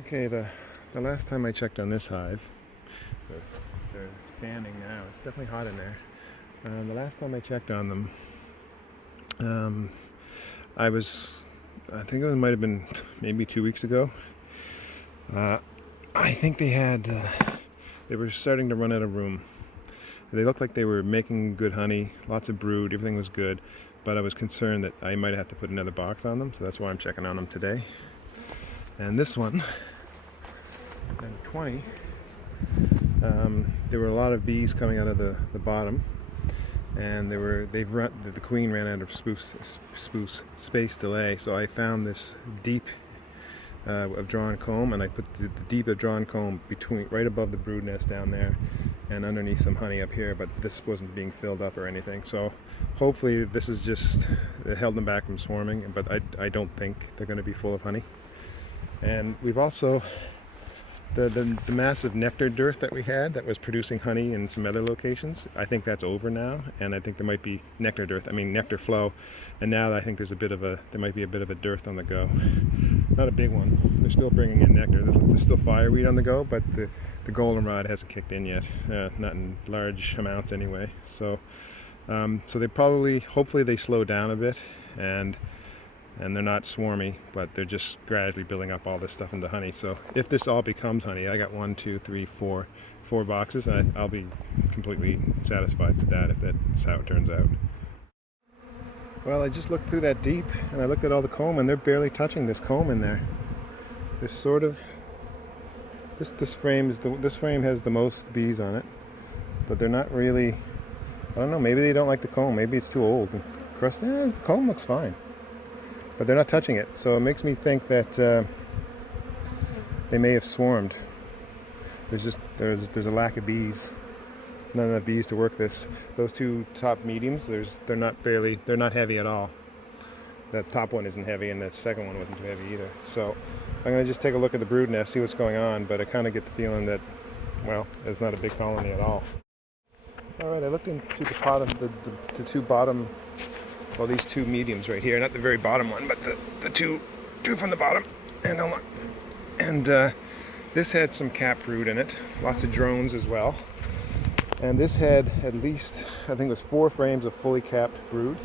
Okay, the last time I checked on this hive, they're fanning now. It's definitely hot in there. The last time I checked on them, I think it might have been maybe 2 weeks ago. I think they were starting to run out of room. They looked like they were making good honey, lots of brood, everything was good, but I was concerned that I might have to put another box on them, so that's why I'm checking on them today. And this one, number 20, there were a lot of bees coming out of the bottom, and the queen ran out of spruce space to lay, so I found this deep of drawn comb, and I put the deep of drawn comb right above the brood nest down there and underneath some honey up here, but this wasn't being filled up or anything, so hopefully this is just it held them back from swarming, but I don't think they're going to be full of honey. And we've also the massive nectar dearth that we had that was producing honey in some other locations, I think that's over now, and I think there might be nectar flow, and now I think there might be a bit of a dearth on the go. Not a big one. They're still bringing in nectar. There's still fireweed on the go, but the goldenrod hasn't kicked in yet, not in large amounts anyway. So hopefully they slow down a bit, and they're not swarmy, but they're just gradually building up all this stuff into honey. So if this all becomes honey, I got 1, 2, 3, 4 boxes, and I'll be completely satisfied with that if that's how it turns out. Well, I just looked through that deep, and I looked at all the comb, and they're barely touching this comb in there. There's sort of this frame has the most bees on it, but they're not really. I don't know. Maybe they don't like the comb. Maybe it's too old. The comb looks fine, but they're not touching it, so it makes me think that they may have swarmed. There's a lack of bees, not enough bees to work this. Those two top mediums, they're not heavy at all. That top one isn't heavy, and that second one wasn't too heavy either. So I'm going to just take a look at the brood nest, see what's going on, but I kind of get the feeling that, well, it's not a big colony at all. All right, I looked into the bottom, the two bottom. Well, these two mediums right here, not the very bottom one, but the two from the bottom. And this had some cap brood in it, lots of drones as well. And this had at least, I think it was 4 frames of fully capped brood.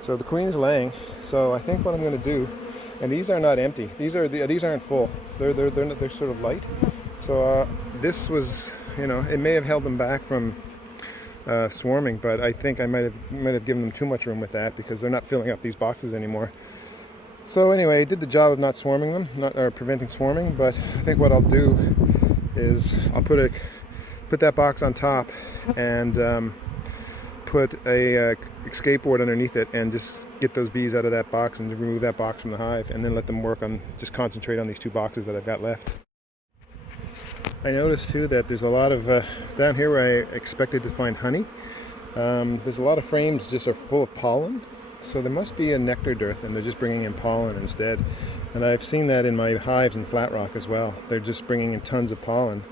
So the queen is laying. So I think what I'm going to do, and these are not empty. These aren't full. So they're sort of light. So this was, it may have held them back from swarming, but I think I might have given them too much room with that, because they're not filling up these boxes anymore. So anyway, it did the job of not swarming them, or preventing swarming. But I think what I'll do is I'll put that box on top and put a escape board underneath it, and just get those bees out of that box and remove that box from the hive, and then let them just concentrate on these 2 boxes that I've got left. I noticed too that there's a lot of, down here where I expected to find honey, there's a lot of frames just are full of pollen. So there must be a nectar dearth, and they're just bringing in pollen instead. And I've seen that in my hives in Flat Rock as well. They're just bringing in tons of pollen,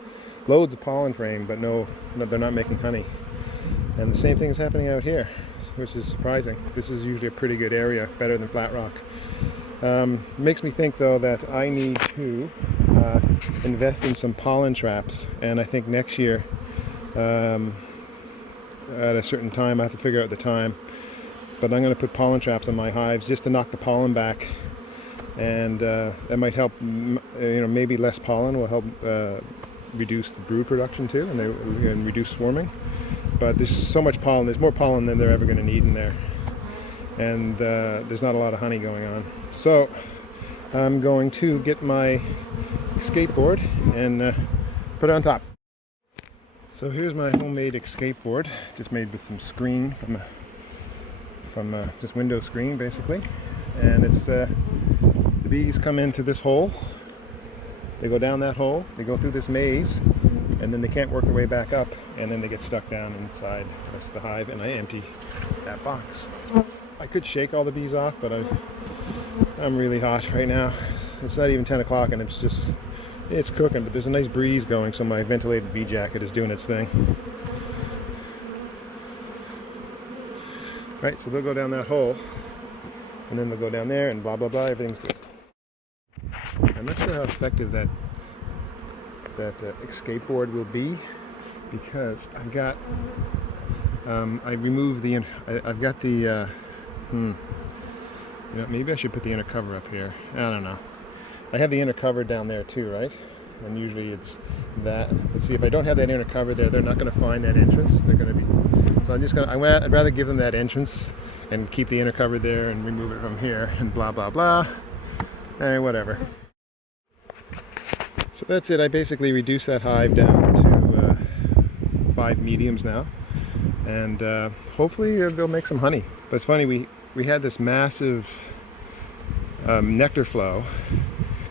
loads of pollen frame, but no, they're not making honey. And the same thing is happening out here, which is surprising. This is usually a pretty good area, better than Flat Rock. Makes me think though that I need to invest in some pollen traps, and I think next year at a certain time, I have to figure out the time, but I'm going to put pollen traps on my hives just to knock the pollen back, and that might help. Maybe less pollen will help reduce the brood production too, and reduce swarming. But there's so much pollen, there's more pollen than they're ever going to need in there, and there's not a lot of honey going on. So I'm going to get my escape board and put it on top. So here's my homemade escape board, just made with some screen from just window screen basically, and it's the bees come into this hole, they go down that hole, they go through this maze, and then they can't work their way back up, and then they get stuck down inside the rest of the hive, and I empty that box. I could shake all the bees off, but I'm really hot right now. It's not even 10 o'clock, and it's cooking, but there's a nice breeze going, so my ventilated bee jacket is doing its thing. Right, so they'll go down that hole, and then they'll go down there, and blah blah blah, everything's good. I'm not sure how effective that escape board will be, because I've got I removed the I've got the maybe I should put the inner cover up here. I don't know. I have the inner cover down there too, right? And usually it's that. Let's see, if I don't have that inner cover there, they're not going to find that entrance. They're going to be. So I'd rather give them that entrance and keep the inner cover there and remove it from here and blah blah blah. Whatever. So that's it. I basically reduced that hive down to 5 mediums now, and hopefully they'll make some honey. But it's funny, we had this massive nectar flow,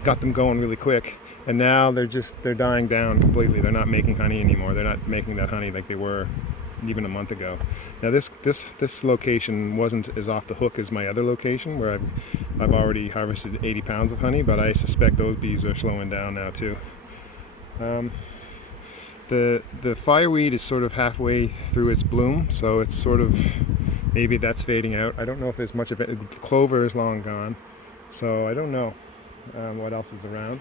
got them going really quick, and now they're dying down completely. They're not making honey anymore. They're not making that honey like they were even a month ago. Now this location wasn't as off the hook as my other location, where I've already harvested 80 pounds of honey, but I suspect those bees are slowing down now too. The fireweed is sort of halfway through its bloom, so it's sort of, maybe that's fading out. I don't know if there's much of it. Clover is long gone, so I don't know what else is around.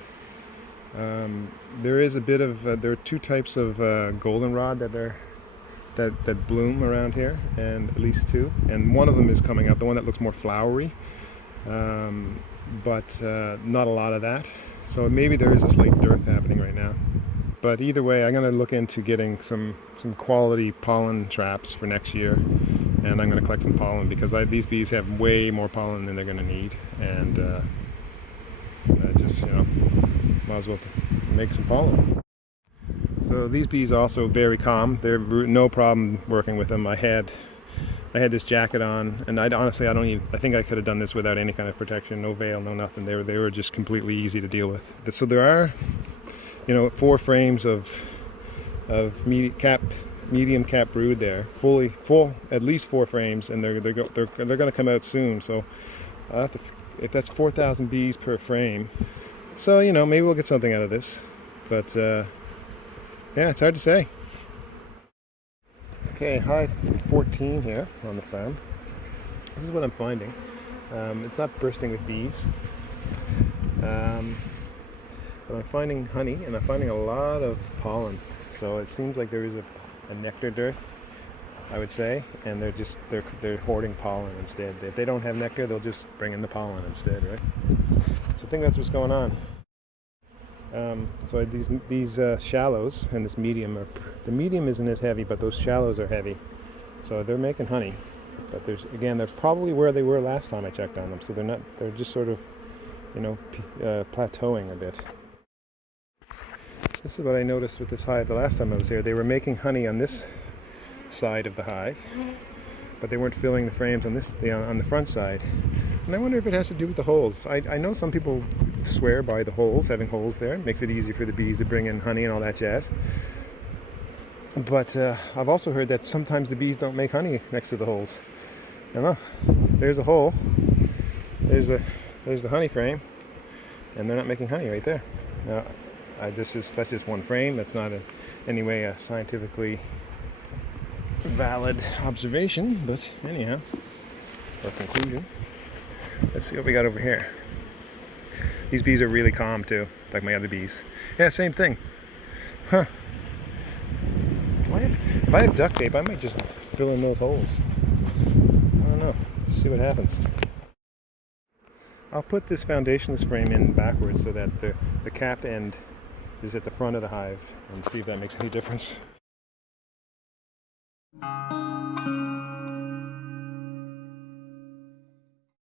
There is a bit of there are 2 types of goldenrod that bloom around here, and at least 2, and one of them is coming up, the one that looks more flowery, but not a lot of that, so maybe there is a slight dearth happening right now. But either way, I'm going to look into getting some quality pollen traps for next year, and I'm going to collect some pollen, because these bees have way more pollen than they're going to need, and just might as well make some pollen. So these bees are also very calm. They're no problem working with them. I had this jacket on, and I think I could have done this without any kind of protection, no veil, no nothing. They were just completely easy to deal with. So there are 4 frames of medium cap brood there, full, at least 4 frames, and they're going to come out soon. So I'll have to, if that's 4,000 bees per frame, so maybe we'll get something out of this. But yeah, it's hard to say. Okay, hive 14 here on the farm. This is what I'm finding. It's not bursting with bees, but I'm finding honey, and I'm finding a lot of pollen. So it seems like there is a nectar dearth, I would say, and they're hoarding pollen instead. If they don't have nectar, they'll just bring in the pollen instead, right? So I think that's what's going on. So these shallows and this medium the medium isn't as heavy, but those shallows are heavy. So they're making honey, but they're probably where they were last time I checked on them. So they're just sort of, plateauing a bit. This is what I noticed with this hive the last time I was here. They were making honey on this side of the hive, but they weren't filling the frames on the front side. And I wonder if it has to do with the holes. I know some people swear by the holes, having holes there. It makes it easy for the bees to bring in honey and all that jazz. But I've also heard that sometimes the bees don't make honey next to the holes. And there's a hole. There's the honey frame, and they're not making honey right there. Now, that's just one frame. That's not in any way a scientifically valid observation, but anyhow, or conclusion. Let's see what we got over here. These bees are really calm too, like my other bees. Yeah, same thing. Huh. If I have duct tape, I might just fill in those holes. I don't know. Just see what happens. I'll put this foundationless frame in backwards so that the cap end is at the front of the hive, and see if that makes any difference.